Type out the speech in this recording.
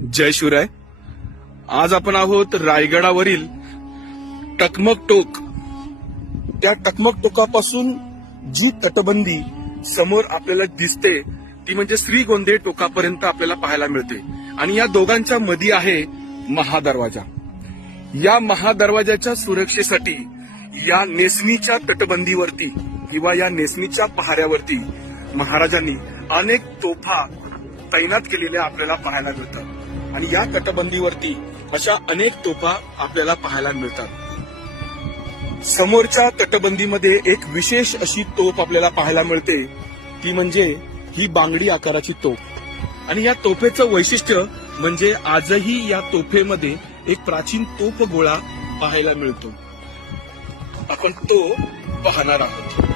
जय शिवराय. आज आपण आहोत रायगडावरील टकमक टोक. त्या टकमक टोकापासून जी तटबंदी समोर आपल्याला दिसते ती म्हणजे श्रीगोंदे टोकापर्यंत आपल्याला पाहायला मिळते. आणि या दोघांच्या मध्ये आहे महादरवाजा. या महादरवाजाच्या सुरक्षेसाठी या नेसणीच्या तटबंदीवरती किंवा या नेसणीच्या पहाऱ्यावरती महाराजांनी अनेक तोफा तैनात केलेल्या आपल्याला पाहायला मिळतात. आणि या तटबंदीवरती अशा अनेक तोफा आपल्याला पाहायला मिळतात. समोरच्या तटबंदीमध्ये एक विशेष अशी तोफ आपल्याला पाहायला मिळते, ती म्हणजे ही बांगडी आकाराची तोफ. आणि या तोफेचं वैशिष्ट्य म्हणजे आजही या तोफेमध्ये एक प्राचीन तोफ गोळा पाहायला मिळतो. आपण तो पाहणार आहोत.